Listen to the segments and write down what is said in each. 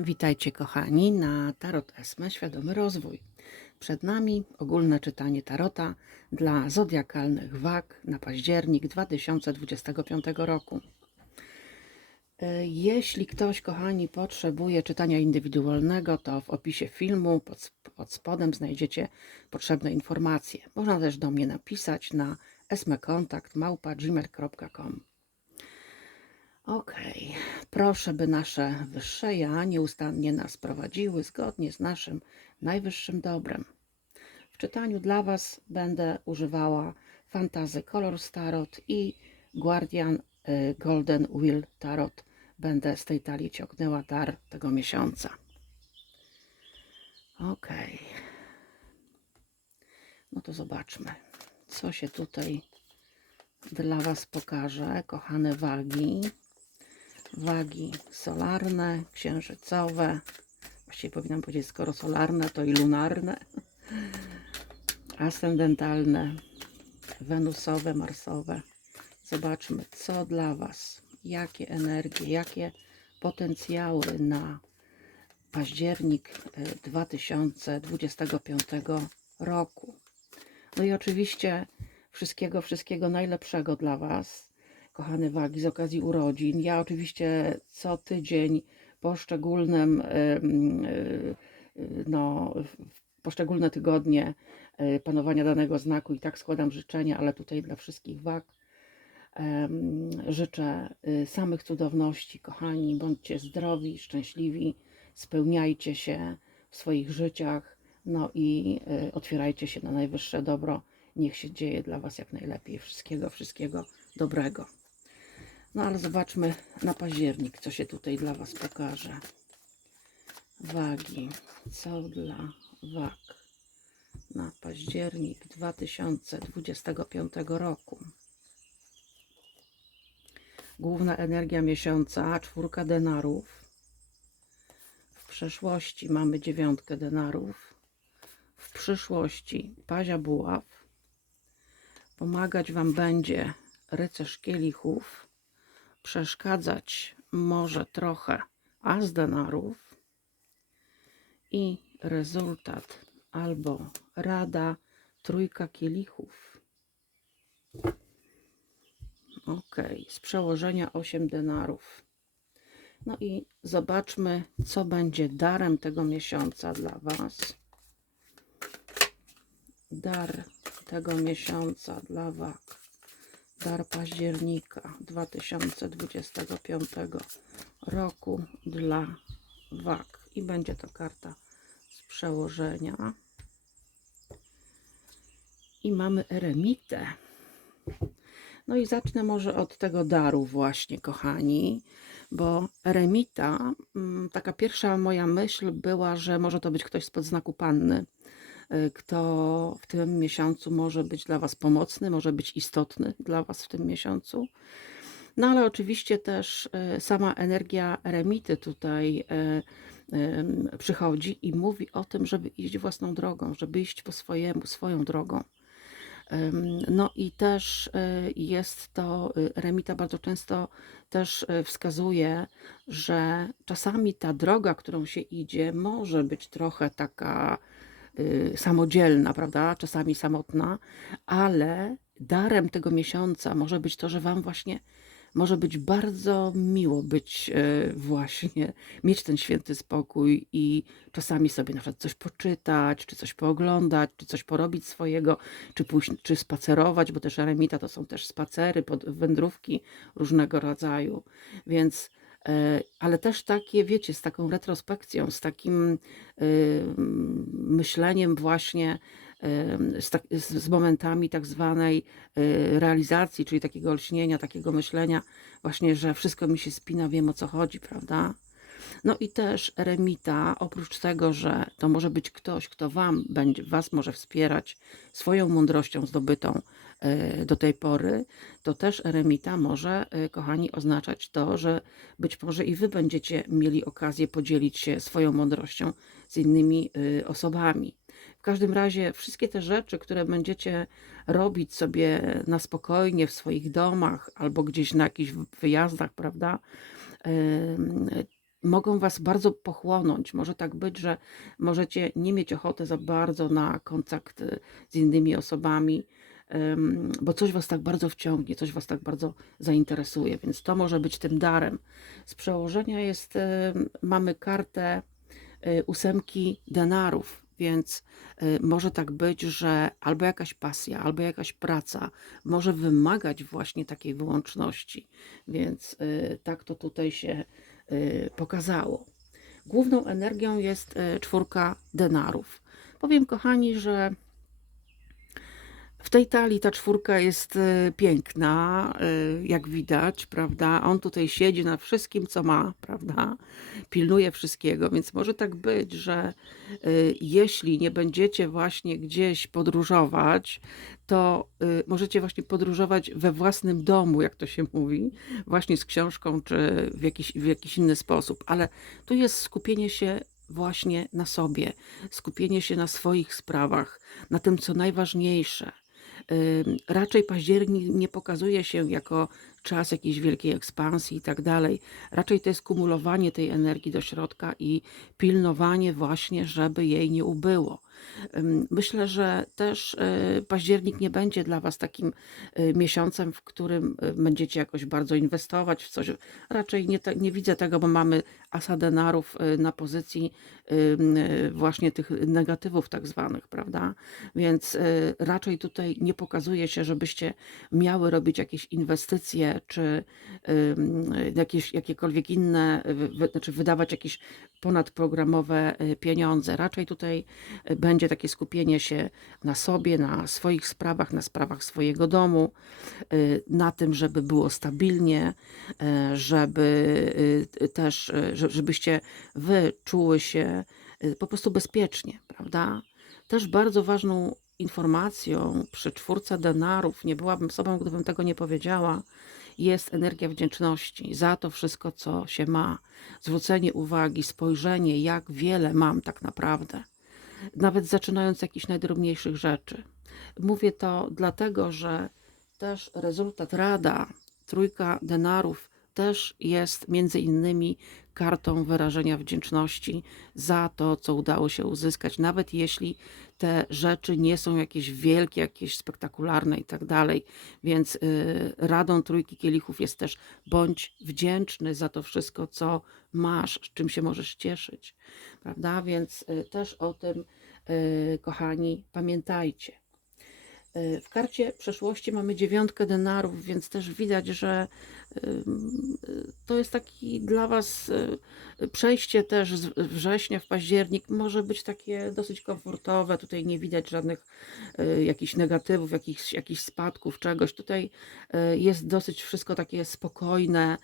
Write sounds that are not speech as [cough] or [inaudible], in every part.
Witajcie kochani na Tarot Esme Świadomy Rozwój. Przed nami ogólne czytanie Tarota dla zodiakalnych wag na październik 2025 roku. E, Jeśli ktoś, kochani, potrzebuje czytania indywidualnego, to w opisie filmu pod, pod spodem znajdziecie potrzebne informacje. Można też do mnie napisać na esmekontakt.gmail.com Okej, proszę, by nasze wyższe ja nieustannie nas prowadziły zgodnie z naszym najwyższym dobrem. W czytaniu dla Was będę używała Fantazy Colors Tarot i Guardian y, Golden Wheel Tarot. Będę z tej talii ciągnęła dar tego miesiąca. Okej. No to zobaczmy, co się tutaj dla Was pokaże, kochane wagi wagi solarne, księżycowe. Właściwie powinnam powiedzieć, skoro solarne, to i lunarne, [laughs] ascendentalne, wenusowe, marsowe. Zobaczmy, co dla Was, jakie energie, jakie potencjały na październik e, 2025 roku. No i oczywiście wszystkiego, wszystkiego najlepszego dla Was kochane wagi, z okazji urodzin. Ja oczywiście co tydzień poszczególnym, y, no, poszczególne tygodnie y, panowania danego znaku i tak składam życzenia, ale tutaj dla wszystkich wag życzę y, samych cudowności, kochani, bądźcie zdrowi, szczęśliwi, spełniajcie się w swoich życiach, no i y, otwierajcie się na najwyższe dobro. Niech się dzieje dla Was jak najlepiej. Wszystkiego, wszystkiego dobrego. No ale zobaczmy na październik, co się tutaj dla Was pokaże. Wagi. Co dla wag na październik 2025 roku. Główna energia miesiąca, czwórka denarów. W przeszłości mamy dziewiątkę denarów. W przyszłości pazia buław. Pomagać Wam będzie rycerz kielichów przeszkadzać może trochę as denarów i rezultat albo rada trójka kielichów. Ok, z przełożenia 8 denarów. No i zobaczmy, co będzie darem tego miesiąca dla Was. Dar tego miesiąca dla Was dar października 2025 roku dla wag. I będzie to karta z przełożenia. I mamy eremitę. No i zacznę może od tego daru właśnie, kochani, bo eremita, mm, taka pierwsza moja myśl była, że może to być ktoś spod znaku panny kto w tym miesiącu może być dla Was pomocny, może być istotny dla Was w tym miesiącu. No ale oczywiście też y, sama energia eremity tutaj y, przychodzi i mówi o tym, żeby iść własną drogą, żeby iść po swojemu, swoją drogą. No i też y, jest to, y, eremita bardzo często też y, wskazuje, że czasami ta droga, którą się idzie, może być trochę taka y, samodzielna, prawda? Czasami samotna, ale darem tego miesiąca może być to, że Wam właśnie może być bardzo miło być e, właśnie, mieć ten święty spokój i czasami sobie na przykład coś poczytać, czy coś pooglądać, czy coś porobić swojego, czy pójść, czy spacerować, bo też eremita to są też spacery, wędrówki różnego rodzaju, więc ale też takie, wiecie, z taką retrospekcją, z takim y, myśleniem właśnie, z, tak, z, momentami tak zwanej y, realizacji, czyli takiego olśnienia, takiego myślenia właśnie, że wszystko mi się spina, wiem o co chodzi, prawda? No i też eremita, oprócz tego, że to może być ktoś, kto wam będzie, was może wspierać swoją mądrością zdobytą e, do tej pory, to też eremita może, e, kochani, oznaczać to, że być może i wy będziecie mieli okazję podzielić się swoją mądrością z innymi e, osobami. W każdym razie wszystkie te rzeczy, które będziecie robić sobie na spokojnie w swoich domach albo gdzieś na jakichś wyjazdach, prawda? Mogą Was bardzo pochłonąć. Może tak być, że możecie nie mieć ochoty za bardzo na kontakt y, z innymi osobami, bo coś Was tak bardzo wciągnie, coś Was tak bardzo zainteresuje, więc to może być tym darem. Z przełożenia jest, ym, mamy kartę y, ósemki denarów, więc y, może tak być, że albo jakaś pasja, albo jakaś praca może wymagać właśnie takiej wyłączności, więc y, tak to tutaj się y, pokazało. Główną energią jest y, czwórka denarów. Powiem, kochani, że w tej talii ta czwórka jest y, piękna, y, jak widać, prawda? On tutaj siedzi na wszystkim, co ma, prawda? Pilnuje wszystkiego, więc może tak być, że y, jeśli nie będziecie właśnie gdzieś podróżować, to możecie właśnie podróżować we własnym domu, jak to się mówi, właśnie z książką czy w jakiś, w jakiś inny sposób. Ale tu jest skupienie się właśnie na sobie, skupienie się na swoich sprawach, na tym, co najważniejsze. Raczej październik nie pokazuje się jako czas jakiejś wielkiej ekspansji i tak dalej. Raczej to jest kumulowanie tej energii do środka i pilnowanie właśnie, żeby jej nie ubyło. Myślę, że też y, październik nie będzie dla Was takim y, miesiącem, w którym y, będziecie jakoś bardzo inwestować w coś. Raczej nie, te, nie widzę tego, bo mamy asa denarów y, na pozycji właśnie tych negatywów tak zwanych, prawda? Więc raczej tutaj nie pokazuje się, żebyście miały robić jakieś inwestycje, czy jakieś, jakiekolwiek inne, znaczy wydawać jakieś ponadprogramowe pieniądze. Raczej tutaj y, będzie takie skupienie się na sobie, na swoich sprawach, na sprawach swojego domu, y, na tym, żeby było stabilnie, y, żeby y, też, że- żebyście wy czuły się po prostu bezpiecznie, prawda? Też bardzo ważną informacją przy czwórce denarów, nie byłabym sobą, gdybym tego nie powiedziała, jest energia wdzięczności za to wszystko, co się ma. Zwrócenie uwagi, spojrzenie, jak wiele mam tak naprawdę nawet zaczynając jakichś najdrobniejszych rzeczy. Mówię to dlatego, że też rezultat rada, trójka denarów, też jest między innymi kartą wyrażenia wdzięczności za to, co udało się uzyskać, nawet jeśli te rzeczy nie są jakieś wielkie, jakieś spektakularne i tak dalej. Więc y, radą trójki kielichów jest też bądź wdzięczny za to wszystko, co masz, z czym się możesz cieszyć, prawda? Więc y, też o tym, y, kochani, pamiętajcie. W karcie przeszłości mamy dziewiątkę denarów, więc też widać, że to jest taki dla Was y, przejście też z września w październik może być takie dosyć komfortowe. Tutaj nie widać żadnych y, jakichś negatywów, jakichś, jakichś spadków, czegoś. Tutaj y, jest dosyć wszystko takie spokojne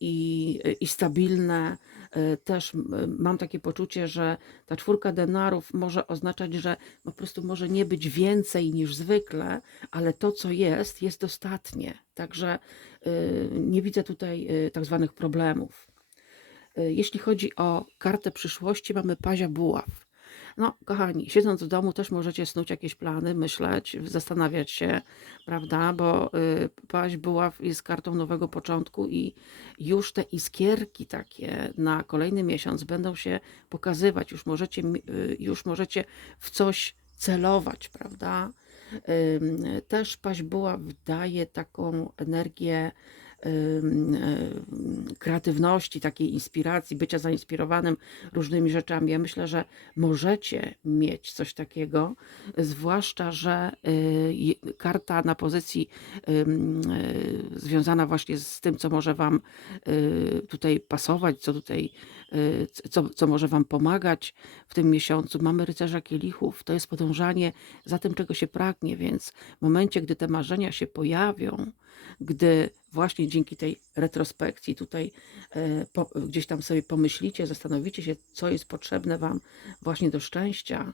i, i stabilne. Y, Też mam takie poczucie, że ta czwórka denarów może oznaczać, że po prostu może nie być więcej niż zwykle, ale to, co jest, jest dostatnie. Także y, nie widzę tutaj y, tak zwanych problemów. Jeśli chodzi o kartę przyszłości, mamy pazia buław. No, kochani, siedząc w domu też możecie snuć jakieś plany, myśleć, zastanawiać się, prawda? Bo y, paź buław jest kartą nowego początku i już te iskierki takie na kolejny miesiąc będą się pokazywać. Już możecie, y, już możecie w coś celować, prawda? Ym, Też paź buław daje taką energię kreatywności, takiej inspiracji, bycia zainspirowanym różnymi rzeczami. Ja myślę, że możecie mieć coś takiego, zwłaszcza, że y, karta na pozycji y, związana właśnie z tym, co może Wam y, tutaj pasować, co tutaj, co, co może Wam pomagać w tym miesiącu. Mamy rycerza kielichów, to jest podążanie za tym, czego się pragnie, więc w momencie, gdy te marzenia się pojawią, gdy właśnie dzięki tej retrospekcji tutaj e, po, gdzieś tam sobie pomyślicie, zastanowicie się, co jest potrzebne Wam właśnie do szczęścia,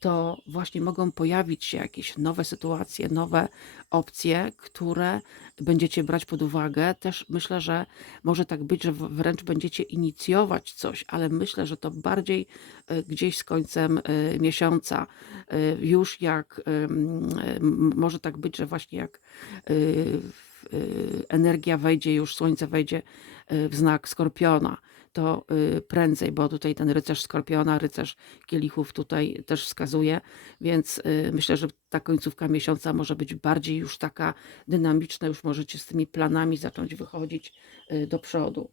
to właśnie mogą pojawić się jakieś nowe sytuacje, nowe opcje, które będziecie brać pod uwagę. Też myślę, że może tak być, że wręcz będziecie inicjować coś, ale myślę, że to bardziej e, gdzieś z końcem e, miesiąca, e, już jak może tak być, że właśnie jak energia wejdzie, już słońce wejdzie w znak skorpiona, to y, prędzej, bo tutaj ten rycerz skorpiona, rycerz kielichów tutaj też wskazuje, więc y, myślę, że ta końcówka miesiąca może być bardziej już taka dynamiczna, już możecie z tymi planami zacząć wychodzić y, do przodu.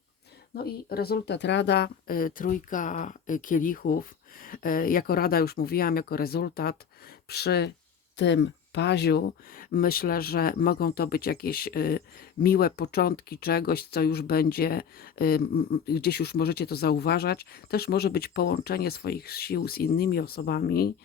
No i rezultat rada, trójka kielichów. Jako rada już mówiłam, jako rezultat przy tym paziu myślę, że mogą to być jakieś y, miłe początki czegoś, co już będzie, y, gdzieś już możecie to zauważać. Też może być połączenie swoich sił z innymi osobami,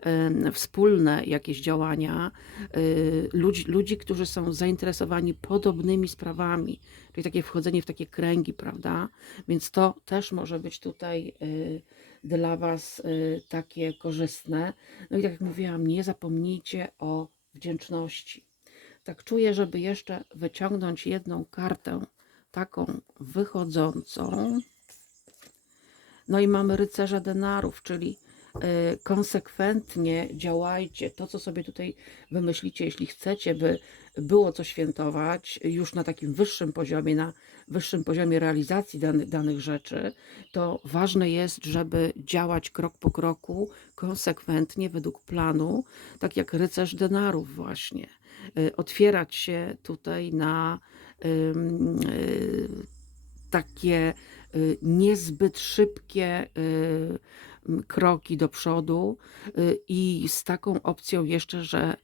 em, wspólne jakieś działania, y, ludzi, ludzi, którzy są zainteresowani podobnymi sprawami, czyli takie wchodzenie w takie kręgi, prawda? Więc to też może być tutaj y, dla Was y, takie korzystne. No i tak jak mówiłam, nie zapomnijcie o wdzięczności. Tak czuję, żeby jeszcze wyciągnąć jedną kartę, taką wychodzącą. No i mamy rycerza denarów, czyli konsekwentnie działajcie. To, co sobie tutaj wymyślicie, jeśli chcecie, by było co świętować już na takim wyższym poziomie, na wyższym poziomie realizacji dany, danych rzeczy, to ważne jest, żeby działać krok po kroku, konsekwentnie, według planu, tak jak rycerz denarów właśnie. Y, Otwierać się tutaj na y, takie y, niezbyt szybkie y, kroki do przodu y, i z taką opcją jeszcze, że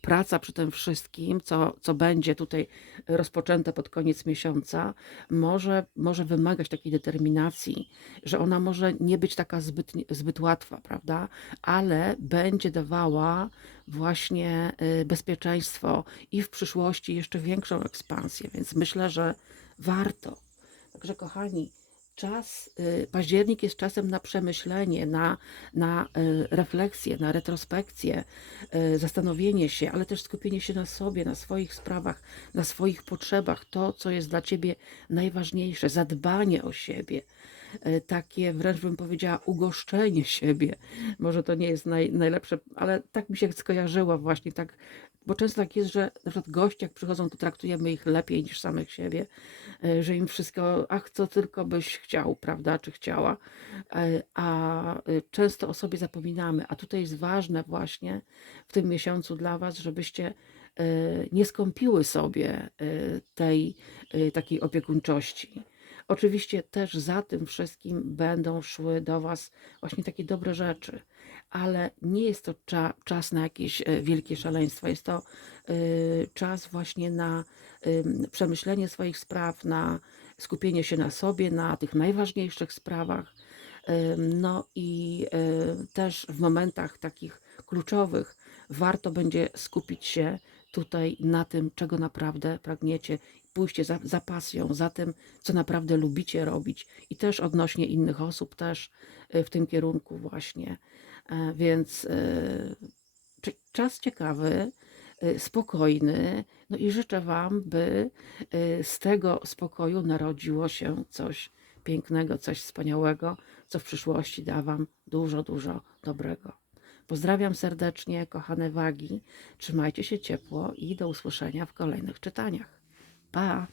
praca przy tym wszystkim, co, co będzie tutaj rozpoczęte pod koniec miesiąca, może, może wymagać takiej determinacji, że ona może nie być taka zbyt, zbyt łatwa, prawda? Ale będzie dawała właśnie y, bezpieczeństwo i w przyszłości jeszcze większą ekspansję, więc myślę, że warto. Także kochani, czas, y, październik jest czasem na przemyślenie, na, na y, refleksję, na retrospekcję, y, zastanowienie się, ale też skupienie się na sobie, na swoich sprawach, na swoich potrzebach, to, co jest dla Ciebie najważniejsze, zadbanie o siebie, takie wręcz bym powiedziała ugoszczenie siebie. Może to nie jest naj, najlepsze, ale tak mi się skojarzyło właśnie tak, bo często tak jest, że na przykład goście jak przychodzą, to traktujemy ich lepiej niż samych siebie, y, że im wszystko, ach, co tylko byś chciał, prawda, czy chciała, Y, a y, często o sobie zapominamy, a tutaj jest ważne właśnie w tym miesiącu dla Was, żebyście nie skąpiły sobie tej takiej opiekuńczości. Oczywiście też za tym wszystkim będą szły do Was właśnie takie dobre rzeczy, ale nie jest to cza, czas na jakieś e, wielkie szaleństwa. Jest to y, czas właśnie na ym, przemyślenie swoich spraw, na skupienie się na sobie, na tych najważniejszych sprawach. Ym, No i y, też w momentach takich kluczowych warto będzie skupić się tutaj na tym, czego naprawdę pragniecie, pójście za, za pasją, za tym, co naprawdę lubicie robić i też odnośnie innych osób, też y, w tym kierunku właśnie. E, Więc czy- czas ciekawy, spokojny, no i życzę Wam, by z tego spokoju narodziło się coś pięknego, coś wspaniałego, co w przyszłości da Wam dużo, dużo dobrego. Pozdrawiam serdecznie, kochane wagi. Trzymajcie się ciepło i do usłyszenia w kolejnych czytaniach. 吧。